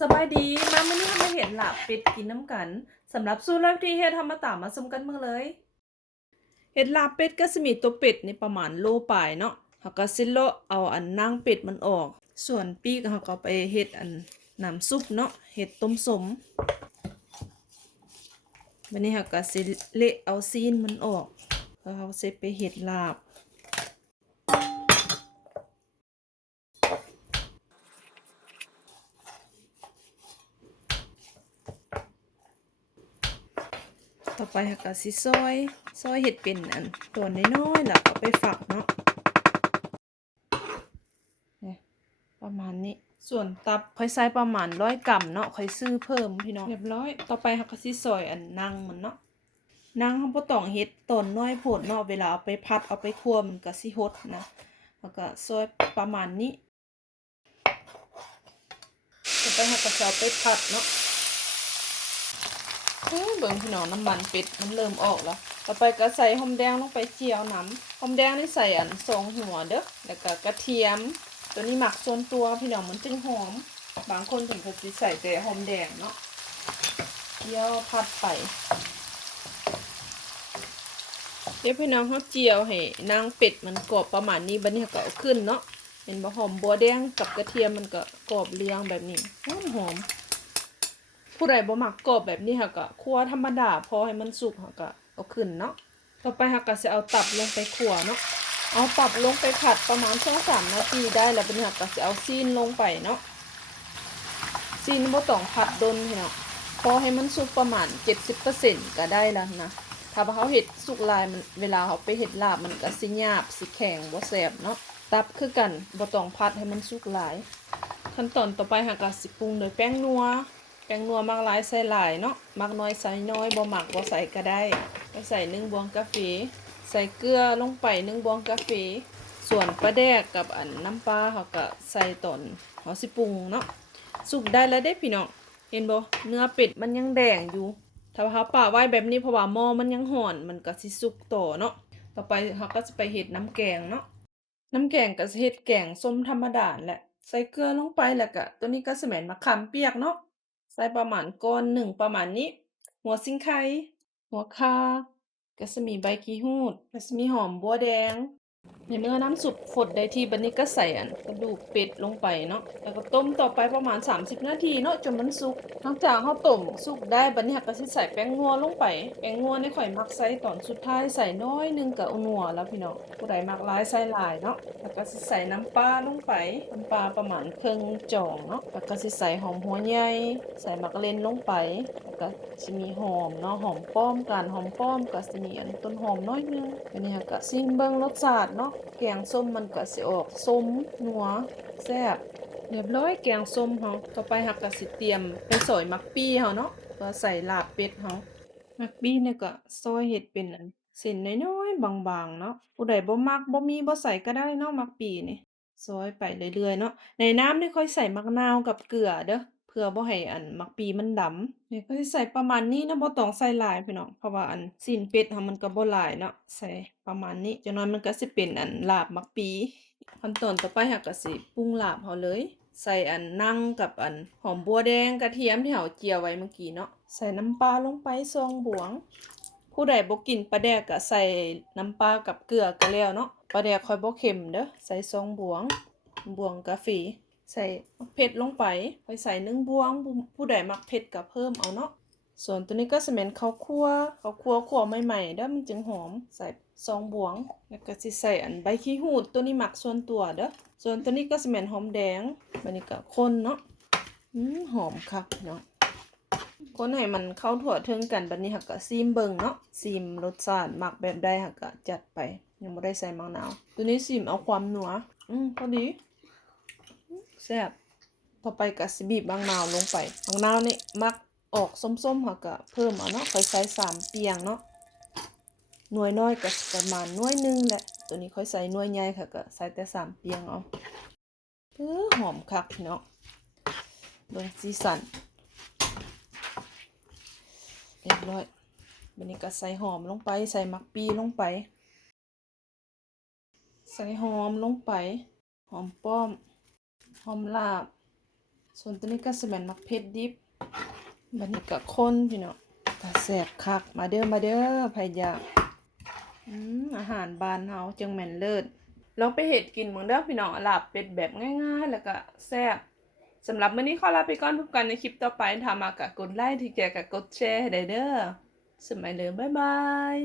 สบายดีมามื้อนี้เรามาเห็นหลาบเป็ดกินน้ำกันสำหรับสูตรลับที่เฮ็ดทำมาตามมาสมกันเมือเลย เห็ดลาบเป็ดก็สมีตัวเป็ดในประมาณโลปลายเนาะเฮาก็สิโลเอาอันนางเป็ดมันออก ส่วนปีกเฮาก็ไปเฮ็ดอันน้ำซุปเนาะเฮ็ดต้มสมวันนี้เฮาก็สิเละเอาซีนมันออกแล้วเฮาสิไปเฮ็ดลาบ ต่อไปเราก็สิซอยซอยเห็ดเป็นอันตัวน้อยๆแล้วก็ไปฝักเนาะเนี่ยประมาณนี้ส่วนตับค่อยใส่ประมาณร้อยกรัมเนาะค่อยซื้อเพิ่มพี่น้องเรียบร้อย ต่อไปเราก็สิซอยอันนางมันเนาะนางเราบ่ต้องเฮ็ดตอนน้อยโพดเนาะเวลาเอาไปพัดเอาไปคั่วมันก็สิหดนะแล้วก็ซอยประมาณนี้ต่อไปเราก็จะเอาไปผัดเนาะ เอ้ยเบิ่งพี่น้องน้ำมันเป็ดมันเริ่มออกแล้ว ต่อไปก็ใส่หอมแดงลงไปเจียวน้ำหอมแดงนี่ใส่อันสองหัวเด้อ แล้วก็กระเทียม ตัวนี้หมักส่วนตัวพี่น้องมันจึงหอม บางคนถึงจะสิใส่แต่หอมแดงเนาะเจียวผัดไป เดี๋ยวพี่น้องเขาเจียวให้นางเป็ดมันกรอบประมาณนี้บัดนี้ก็เอาขึ้นเนาะเห็นบ่หอมบัวแดงกับกระเทียมมันก็กรอบเรียงแบบนี้หอมหอม ผู้ใดบ่มักกรอบแบบนี้ค่ะก็คั่วธรรมดาพอให้มันสุกค่ะก็เอาขึ้นเนาะต่อไปค่ะก็จะเอาตับลงไปคั่วเนาะเอาตับลงไปผัดประมาณช่วงสามนาทีได้แล้วเป็นค่ะก็จะเอาซีนลงไปเนาะซีนบ่ต้องผัดดนเนาะพอให้มันสุกประมาณ70%ก็ได้แล้วนะถ้าเขาเฮ็ดสุกลายมันเวลาเขาไปเฮ็ดลาบมันก็สิหยาบสิแข็งบ่แซ่บเนาะตับคือกันบ่ต้องผัดให้มันสุกหลาย ขั้นตอนต่อไปค่ะก็สิปรุงโดยแป้งนัว งนัวมักหลายใส่หลายเนาะมักน้อยใส่น้อยบ่หมักบ่ใส่ก็ได้ไปใส่หนึ่งบวงกาแฟใส่เกลือลงไปหนึ่งบวงกาแฟส่วนปลาแดกกับอันน้ำปลาเขาก็ใส่ตอนเขาสิปรุงเนาะสุกได้แล้วเด้พี่น้องเห็นบ่เนื้อเป็ดมันยังแดงอยู่ ถ้าเขาป่าไว้แบบนี้เพราะว่าหม้อมันยังห่อนมันก็สิสุกต่อเนาะต่อไปเขาก็จะไปเฮ็ดน้ำแกงเนาะน้ำแกงก็เฮ็ดแกงส้มธรรมดาแหละใส่เกลือลงไปแล้วก็ตัวนี้ก็สม่นมะขามเปียกเนาะ ใส่ประมาณก้อนหนึ่งประมาณนี้ หัวซิงไคหัวข่าก็จะมีใบกีหูดก็จะมีหอมบัวแดง ในเมื่อน้ำสุกฝดได้ที่บัดนี้ก็ใส่กระดูกเป็ดลงไปเนาะแล้วก็ต้มต่อไปประมาณ 30 นาทีเนาะจนมันสุกหลังจากเฮาต้มสุกได้บัดนี้ก็สิใส่แป้งนัวลงไปแป้งนัวนี่ข่อยมักใส่ตอนสุดท้ายใส่น้อยหนึงก็เอนัวแล้วพี่เน้องผู้ใดมักหลายใส่หลายเนาะแล้วก็สิใส่น้ำปลาลงไปน้ำปลาประมาณครึ่งจองเนาะแล้วก็สิใส่หอมหัวใหญ่ใส่มักเล่นลงไปแล้วก็สิมีหอมเนาะหอมป้อมกันหอมป้อมก็สิมีอันต้นหอมน้อยหนึงอันนี้ก็ซิมเบิ่งรสชาติเนาะแกงส้มมันก็สิออกส้มนัวแซ่บเรียบร้อยแกงส้มเฮาต่อไปเฮาก็สิเตรียมไปซอยมักปี้เฮาเนาะเพื่อใส่ลาบเป็ดเฮามักปี้เนี่ยก็ซอยเฮ็ดเป็นอันเส้นน้อยๆบางๆเนาะผู้ใดบ่มักบ่มีบ่ใส่ก็ได้เนาะมักปี้นี่ซอยไปเรื่อยๆเนาะในน้ำนี่ค่อยใส่มักนาวกับเกลือเด้อ เพื่อบ่ให้อันมักปีมันดำนี่ก็สิใส่ประมาณนี้นะบ่ต้องใส่หลายพี่น้องเพราะว่าอันซีนเป็ดเฮามันก็บ่หลายเนาะใส่ประมาณนี้จังนั้นมันก็สิเป็นอันลาบมักปีขั้นตอนต่อไปเราก็สิปรุงลาบเราเลย ใส่อันนั่งกับอันหอมบัวแดงกระเทียมที่เราเจียวไว้เมื่อกี้เนาะใส่น้ำปลาลงไปซองบวง ผู้ใดบ่กินปลาแดกก็ใส่น้ำปลากับเกลือก็แล้วเนาะปลาแดกค่อยบ่เค็มเด้อใส่ซองบวงบวงกาแฟ ใส่เผ็ดลงไปค่อยใส่นึ่งบวงผู้ใดมักเผ็ดก็เพิ่มเอาเนาะส่วนตัวนี้ก็จะเป็นข้าวคั่วข้าวคั่วคั่วใหม่ๆเด้อมันจึงหอมใส่ซองบวง แล้วก็สิใส่อันใบขี้หูดตัวนี้หมักส่วนตัวเด้อส่วนตัวนี้ก็จะเป็นหอมแดงบัดนี้ก็คนเนาะอืมหอมคักเนาะคนให้มันเข้าถั่วถึงกันบัดนี้หักก็ซีมเบิงเนาะซีมรสชาติหมักแบบใดหักก็จัดไปยังบ่ได้ใส่มะนาว ตัวนี้ซีมเอาความหนัวอืมพอดี แซ่บต่อไปก็สิบีบบางนาวลงไปบางนาวนี่มักออกส้มๆค่ะก็เพิ่มเอาเนาะค่อยใส่สามเปียงเนาะหน่วยน้อยก็ประมาณหน่วยหนึงแหละ ตัวนี้ค่อยใส่หน่วยใหญ่ค่ะก็ใส่แต่สามเปียงเอาเพื่อหอมคักพี่เนาะเบิ่งสีสันเรียบร้อยบันนี้ก็ใส่หอมลงไป ใส่มักปีลงไป ใส่หอมลงไป หอมป้อม หอมลาบ ส่วนตัวนี้ก็สแมนมักเพชรดิบบัดนี้ก็คนพี่เน้องตาแซ่บคัก มาเด้อมาเด้อไผอยาอืมอาหารบ้านเฮาจังแม่นเลิศลองไปเฮ็ดกินเบิ่งเด้อพี่น้องลาบเป็ดแบบง่ายๆ แล้วก็แซ่บสำหรับมื้อนี้ขอลาไปก่อนพบกันในคลิปต่อไปถ้ามากะกดไลค์ที่แกก็กดแชร์ให้ได้เด้อสมัยเด้อบ๊ายบาย